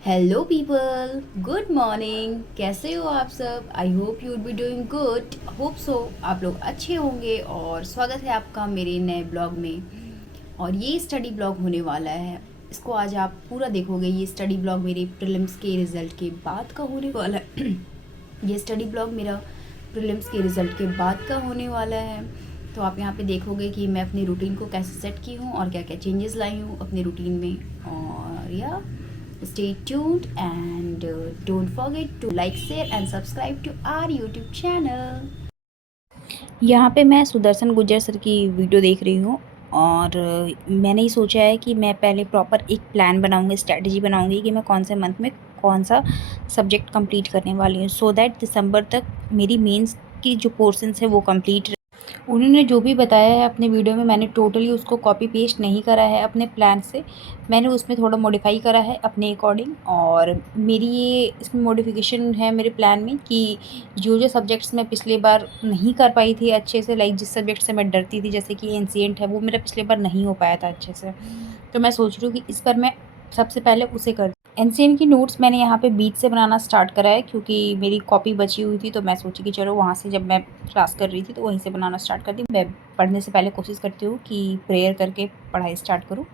Hello people, good morning. कैसे हो आप सब? I hope you would be doing good. Hope so आप लोग अच्छे होंगे और स्वागत है आपका मेरे नए ब्लॉग में। और ये स्टडी ब्लॉग होने वाला है, इसको आज आप पूरा देखोगे। ये स्टडी ब्लॉग मेरे प्रीलिम्स के रिज़ल्ट के बाद का होने वाला है। ये स्टडी ब्लॉग मेरा प्रीलिम्स के रिज़ल्ट के बाद का होने वाला है। तो आप यहाँ पे देखोगे कि मैं अपनी रूटीन को कैसे सेट की हूँ और क्या क्या चेंजेस लाई हूँ अपनी रूटीन में। और या stay tuned and don't forget to like, share and subscribe to our YouTube channel. यहाँ पे मैं सुदर्शन गुज्जर सर की वीडियो देख रही हूँ और मैंने ही सोचा है कि मैं पहले प्रॉपर एक प्लान बनाऊँगी, स्ट्रैटेजी बनाऊँगी कि मैं कौन से मंथ में कौन सा सब्जेक्ट कंप्लीट करने वाली हूँ, सो दैट दिसंबर तक मेरी मेंस की जो पोर्शंस है वो कंप्लीट। उन्होंने जो भी बताया है अपने वीडियो में, मैंने टोटली उसको कॉपी पेस्ट नहीं करा है अपने प्लान से। मैंने उसमें थोड़ा मॉडिफाई करा है अपने अकॉर्डिंग। और मेरी ये इसमें मॉडिफिकेशन है मेरे प्लान में कि जो सब्जेक्ट्स मैं पिछले बार नहीं कर पाई थी अच्छे से, लाइक जिस सब्जेक्ट से मैं डरती थी जैसे कि एंशिएंट है, वो मेरा पिछले बार नहीं हो पाया था अच्छे से। तो मैं सोच रही हूँ कि इस बार मैं सबसे पहले उसे कर। एनसीएन की नोट्स मैंने यहाँ पे बीच से बनाना स्टार्ट करा है क्योंकि मेरी कॉपी बची हुई थी, तो मैं सोची कि चलो वहाँ से जब मैं क्लास कर रही थी तो वहीं से बनाना स्टार्ट कर दी। मैं पढ़ने से पहले कोशिश करती हूँ कि प्रेयर करके पढ़ाई स्टार्ट करूँ।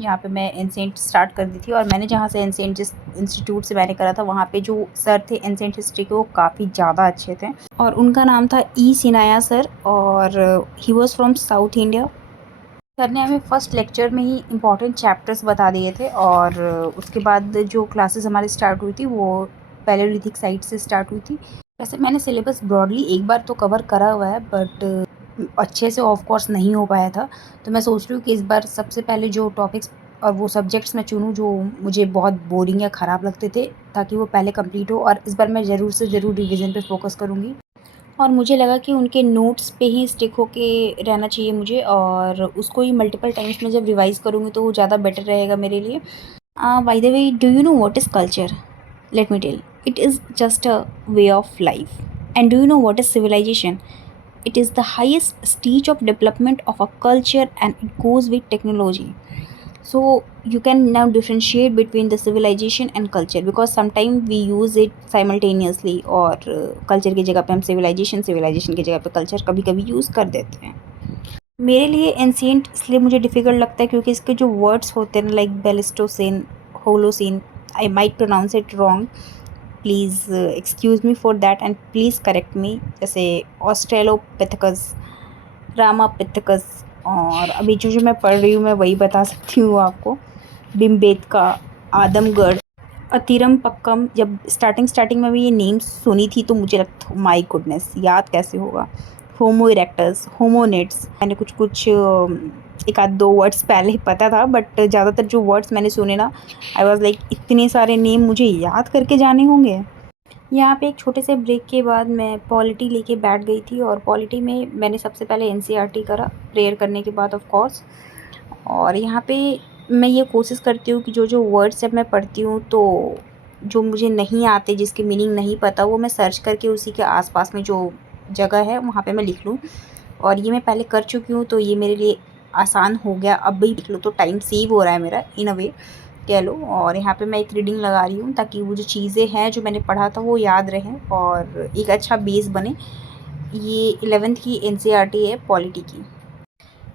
यहाँ पे मैं एनसेंट स्टार्ट कर दी थी और मैंने जहाँ से एनसेंट जिस इंस्टीट्यूट से मैंने करा था वहाँ पे जो सर थे एनसेंट हिस्ट्री के, वो काफ़ी ज़्यादा अच्छे थे और उनका नाम था ई सिनाया सर और he was from south India. Sir ने हमें फर्स्ट लेक्चर में ही इम्पॉर्टेंट चैप्टर्स बता दिए थे और उसके बाद जो क्लासेस हमारी स्टार्ट हुई थी वो पैलेओलिथिक साइट से स्टार्ट हुई थी। वैसे मैंने सिलेबस ब्रॉडली एक बार तो कवर करा हुआ है, बट अच्छे से ऑफ कोर्स नहीं हो पाया था। तो मैं सोच रही हूँ कि इस बार सबसे पहले जो टॉपिक्स और वो सब्जेक्ट्स मैं चुनूँ जो मुझे बहुत बोरिंग या ख़राब लगते थे, ताकि वो पहले कंप्लीट हो। और इस बार मैं ज़रूर से ज़रूर रिवीजन पे फोकस करूँगी और मुझे लगा कि उनके नोट्स पे ही स्टिक होके रहना चाहिए मुझे, और उसको ही मल्टीपल टाइम्स में जब रिवाइज़ करूँगी तो वो ज़्यादा बेटर रहेगा मेरे लिए। By the way, do you know what is culture? Let me tell, it is just a way of life. And do you know what is civilization? It is the highest stage of development of a culture and it goes with technology. So you can now differentiate between the civilization and culture because sometimes we use it simultaneously, और culture की जगह पे हम civilization की जगह पे culture कभी कभी यूज़ कर देते हैं। मेरे लिए एंशियंट इसलिए मुझे डिफ़िकल्ट लगता है क्योंकि इसके जो वर्ड्स होते हैं like Pleistocene, Holocene, I might pronounce it wrong, please excuse me for that and please correct me. जैसे ऑस्ट्रेलोपिथेकस, रामापिथेकस, और अभी जो मैं पढ़ रही हूँ मैं वही बता सकती हूँ आपको। भीमबेटका, आदमगढ़, अतिरम पक्कम। जब स्टार्टिंग में भी ये नेम्स सुनी थी तो मुझे लगता माय गुडनेस याद कैसे होगा। होमो इरेक्टस, होमोनिड्स, मैंने कुछ कुछ एक आध दो वर्ड्स पहले ही पता था, बट ज़्यादातर जो वर्ड्स मैंने सुने ना, आई वाज लाइक इतने सारे नेम मुझे याद करके जाने होंगे। यहाँ पे एक छोटे से ब्रेक के बाद मैं पॉलिटी लेके बैठ गई थी और पॉलिटी में मैंने सबसे पहले एनसीईआरटी करा प्रेयर करने के बाद ऑफ कोर्स। और यहाँ पे मैं ये कोशिश करती हूँ कि जो वर्ड्स जब मैं पढ़ती हूँ तो जो मुझे नहीं आते, जिसकी मीनिंग नहीं पता, वो मैं सर्च करके उसी के आसपास में जो जगह है वहाँ पे मैं लिख लूँ। और ये मैं पहले कर चुकी हूँ तो ये मेरे लिए आसान हो गया। अब भी लिख लो तो टाइम सेव हो रहा है मेरा इन अ वे कह लो। और यहाँ पे मैं एक रीडिंग लगा रही हूँ ताकि वो जो चीज़ें हैं जो मैंने पढ़ा था वो याद रहें और एक अच्छा बेस बने। ये 11th की एनसीईआरटी है पॉलिटी की,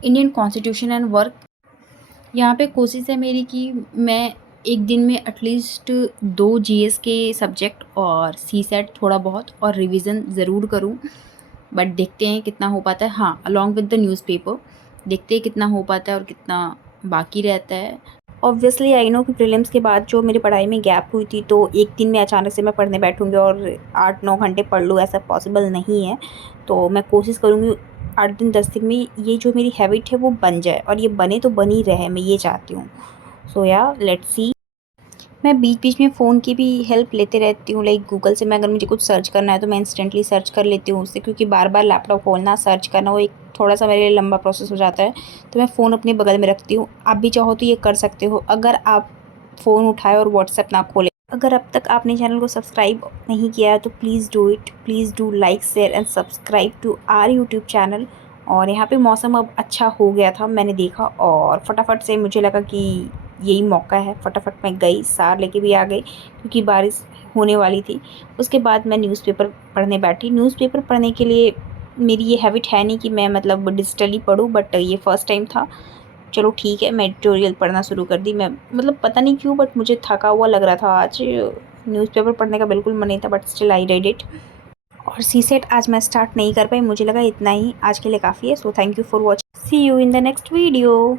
इंडियन कॉन्स्टिट्यूशन एंड वर्क। यहाँ पे कोशिश है मेरी कि मैं एक दिन में एटलीस्ट 2 जीएस के सब्जेक्ट और सी सेट थोड़ा बहुत और रिवीजन ज़रूर करूँ, बट देखते हैं कितना हो पाता है। हाँ, अलॉन्ग विद द न्यूज़पेपर देखते हैं कितना हो पाता है और कितना बाकी रहता है। ऑब्वियसली आई नो कि प्रीलिम्स के बाद जो मेरी पढ़ाई में गैप हुई थी, तो एक दिन में अचानक से मैं पढ़ने बैठूँगी और 8-9 घंटे पढ़ लूँ, ऐसा पॉसिबल नहीं है। तो मैं कोशिश करूँगी 8 दिन 10 दिन में ये जो मेरी हैबिट है वो बन जाए, और ये बने तो बन ही रहे, मैं ये चाहती हूँ। सो या लेट्स सी। मैं बीच-बीच में फ़ोन की भी हेल्प लेते रहती हूँ, लाइक गूगल से मैं अगर मुझे कुछ सर्च करना है तो मैं इंस्टेंटली सर्च कर लेती हूँ उससे, क्योंकि बार-बार लैपटॉप खोलना, सर्च करना वो एक थोड़ा-सा मेरे लिए लंबा प्रोसेस हो जाता है। तो मैं फ़ोन अपने बगल में रखती हूँ। आप भी चाहो तो ये कर सकते हो अगर आप फ़ोन उठाएँ और व्हाट्सएप ना खोलें। अगर अब तक आपने चैनल को सब्सक्राइब नहीं किया है तो please do it, please do like, share and subscribe to our YouTube channel. और यहाँ पे मौसम अब अच्छा हो गया था मैंने देखा, और फटाफट से मुझे लगा कि यही मौका है। फटाफट मैं गई, सार लेके भी आ गई क्योंकि बारिश होने वाली थी। उसके बाद मैं न्यूज़पेपर पढ़ने बैठी। न्यूज़पेपर पढ़ने के लिए मेरी ये हैबिट है नहीं कि मैं मतलब डिजिटली पढूँ, बट ये फ़र्स्ट टाइम था। चलो ठीक है, मैं एडिटोरियल पढ़ना शुरू कर दी। मैं मतलब पता नहीं क्यों, बट मुझे थका हुआ लग रहा था आज। न्यूज़पेपर पढ़ने का बिल्कुल मन नहीं था, but still I read it. और सी सेट आज मैं स्टार्ट नहीं कर पाई। मुझे लगा इतना ही आज के लिए काफ़ी है। So thank you for watching. See you in the next video.